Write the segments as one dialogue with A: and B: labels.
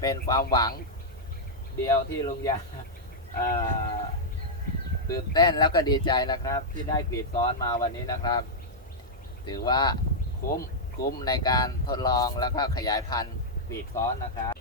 A: เป็นความหวังเดียวที่ลุงยาตื่นเต้นแล้วก็ดีใจนะครับ ที่ได้กรีดซ้อนมาวันนี้นะครับ ถือว่าคุ้มคุ้มในการทดลองแล้วก็ขยายพันธุ์กรีดซ้อนนะครับ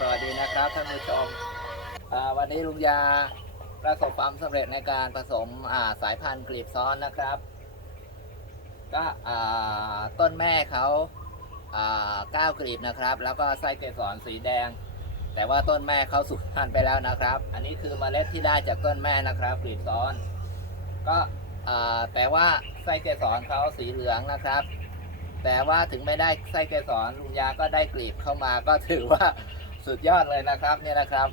A: สวัสดีนะครับท่านผู้ชมวันนี้ลุงยาประสบความสำเร็จในการผสมาสายพันธุ์กลีบซ้อนนะครับ ก็ต้นแม่เขาเก้ากลีบนะครับ แล้วก็ไส้เกสรสีแดง แต่ว่าต้นแม่เขาสุกพันธุ์ไปแล้วนะครับ อันนี้คือเมล็ดที่ได้จากต้นแม่นะครับกลีบซ้อน ก็แต่ว่าไส้เกสรเขาสีเหลืองนะครับแต่ว่าถึงไม่ได้ไส้เกสรลุงยาก็ได้กลีบเข้ามาก็ถือว่า สุดยอดเลยนะครับเนี่ยนะครับ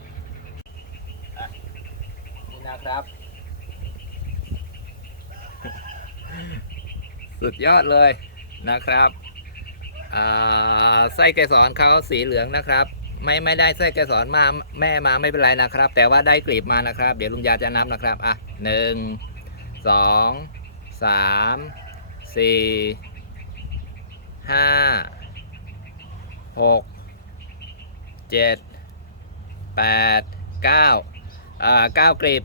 A: นี่นะครับ สุดยอดเลยนะครับไส้เกสรเขาสีเหลืองนะครับ ไม่ไม่ได้ไส้เกสรมาแม่มาไม่เป็นไรนะครับ แต่ว่าได้กลีบมานะครับ เดี๋ยวลุงยาจะนับนะครับอะหนึ่งสองสามสี่ห้าหก เจ็ดแปดเก้าอ่าเก้ากลีบ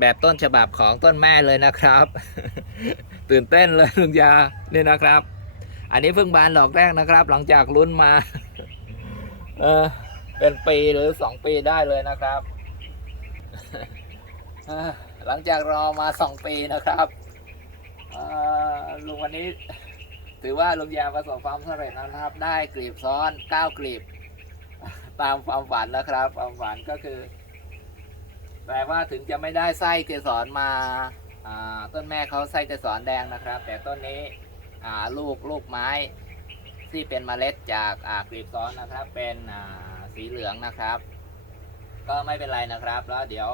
A: แบบต้นฉบับของต้นแม่เลยนะครับ ตื่นเต้นเลยลุงยานี่นะครับ อันนี้เพิ่งบานดอกแรกนะครับ หลังจากลุ้นมาเออเป็นปีหรือสองปีได้เลยนะครับหลังจากรอมาสองปีนะครับลุงวันนี้ ถือว่าลุงยาประสบความสำเร็จนะครับ ได้กลีบซ้อน9กลีบ ตามความฝันนะครับ ความฝันก็คือแต่ว่าถึงจะไม่ได้ไส้เกสรมาต้นแม่เขาไส้เกสรแดงนะครับ แต่ต้นนี้ลูกลูกไม้ที่เป็นเมล็ดจากกลีบซ้อนนะครับ เป็นสีเหลืองนะครับ ก็ไม่เป็นไรนะครับ แล้วเดี๋ยว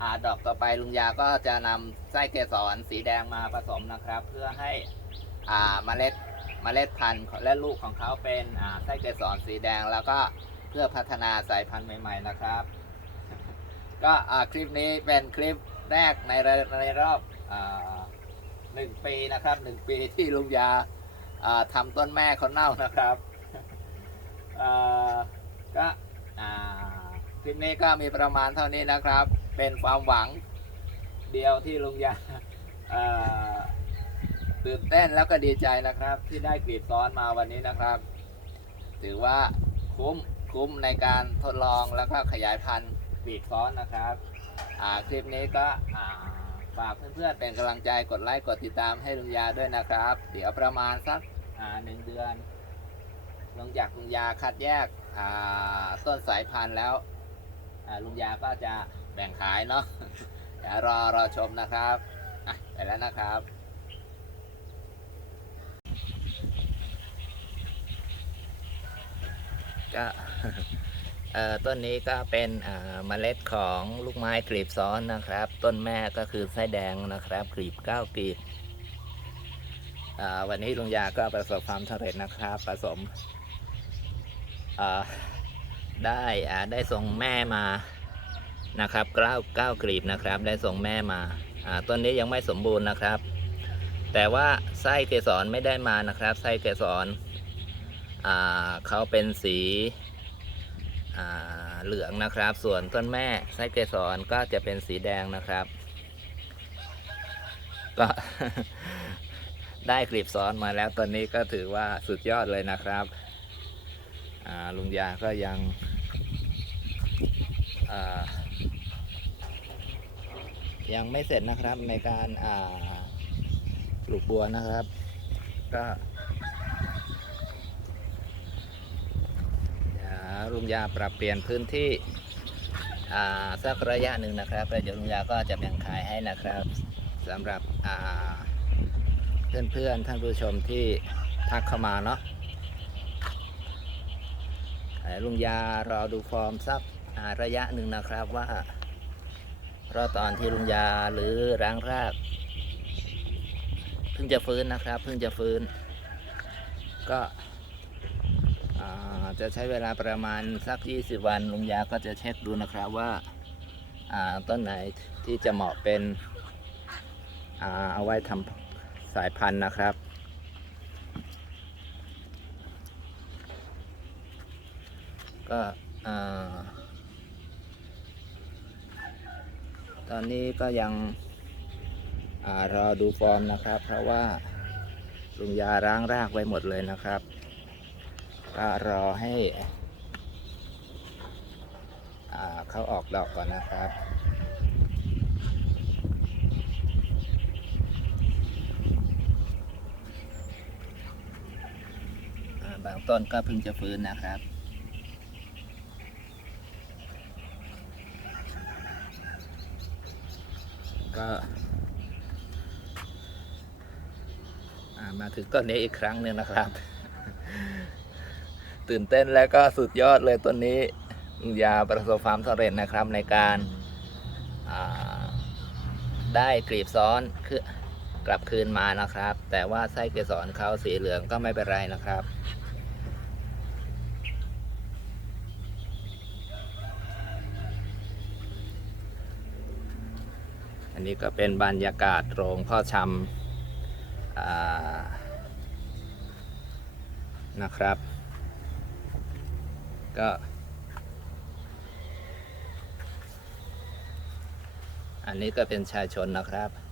A: อดอกต่อไปลุงยาก็จะนำไส้เกสรสีแดงมาผสมนะครับ เพื่อให้เมล็ดเมล็ดพันธุ์และลูกของเขาเป็นไส้เกสรสีแดงแล้วก็ พื่อพัฒนาสายพันธุ์ใหม่ ๆ นะครับ ก็คลิปนี้เป็นคลิปแรกในในรอบหนึ่งปีนะครับหนึ่งปีที่ลุงยาอ่าทำต้นแม่เขาเน่านะครับก็คลิปนี้ก็มีประมาณเท่านี้นะครับ เป็นความหวังเดียวที่ลุงยาอ่าตื่นเต้นแล้วก็ดีใจนะครับ ที่ได้กรีดซ้อนมาวันนี้นะครับ ถือว่าคุ้ม คุ้มในการทดลองแล้วก็ขยายพันธุ์กรีดซ้อนนะครับคลิปนี้ก็ฝากเพื่อนๆเป็นกำลังใจกดไลค์กดติดตามให้ลุงยาด้วยนะครับ เดี๋ยวประมาณสักหนึ่งเดือนหลังจากลุงยาคัดแยกต้นสายพันธุ์แล้วลุงยาก็จะแบ่งขายเนาะเดี๋ยวรอรอชมนะครับไปแล้วนะครับ ก็ต้นนี้ก็เป็นเมล็ดของลูกไม้กลีบซ้อนนะครับ ต้นแม่ก็คือไส้แดงนะครับกลีบเก้ากลีบวันนี้ลุงยาก็ประสบความสำเร็จนะครับผสมได้ได้ส่งแม่มานะครับเก้าเก้ากลีบนะครับ ได้ส่งแม่มาต้นนี้ยังไม่สมบูรณ์นะครับ แต่ว่าไส้เกสรไม่ได้มานะครับ ไส้เกสร เขาเป็นสีเหลืองนะครับ ส่วนต้นแม่ไส้เกสรก็จะเป็นสีแดงนะครับ ก็ได้กลีบซ้อนมาแล้วตอนนี้ก็ถือว่าสุดยอดเลยนะครับลุงยาก็ยังยังไม่เสร็จนะครับในการปลูกบัวนะครับ ก็ เดี๋ยวลุงยาปรับเปลี่ยนพื้นที่สักระยะหนึ่งนะครับแล้วเดี๋ยวลุงยาก็จะแบ่งขายให้นะครับสำหรับเพื่อนๆท่านผู้ชมที่ทักเข้ามาเนาะให้ลุงยารอดูฟอร์มสักระยะหนึ่งนะครับว่าเพราะตอนที่ลุงยาหรือร้างรากเพิ่งจะฟื้นนะครับเพิ่งจะฟื้น ก็ จะใช้เวลาประมาณสัก 20 วันลุงยาก็จะเช็คดูนะครับว่าต้นไหนที่จะเหมาะเป็นเอาไว้ทำสายพันธุ์นะครับก็ตอนนี้ก็ยังอรอดูฟอร์มนะครับ เพราะว่าลุงยาร้างรากไว้หมดเลยนะครับ ก็รอให้อ่าเขาออกดอกก่อนนะครับบางต้นก็เพิ่งจะฟื้นนะครับก็มาถึงต้นนี้อีกครั้งหนึ่งนะครับ ตื่นเต้นและก็สุดยอดเลยต้นนี้ยาประสบความสำเร็จนะครับในการาได้กลีบซ้อนคือกลับคืนมานะครับ แต่ว่าไส้เกสรเขาสีเหลืองก็ไม่เป็นไรนะครับอันนี้ก็เป็นบรรยากาศโรงพ่อชำอนะครับ ก็อันนี้ก็เป็นชายชนนะครับ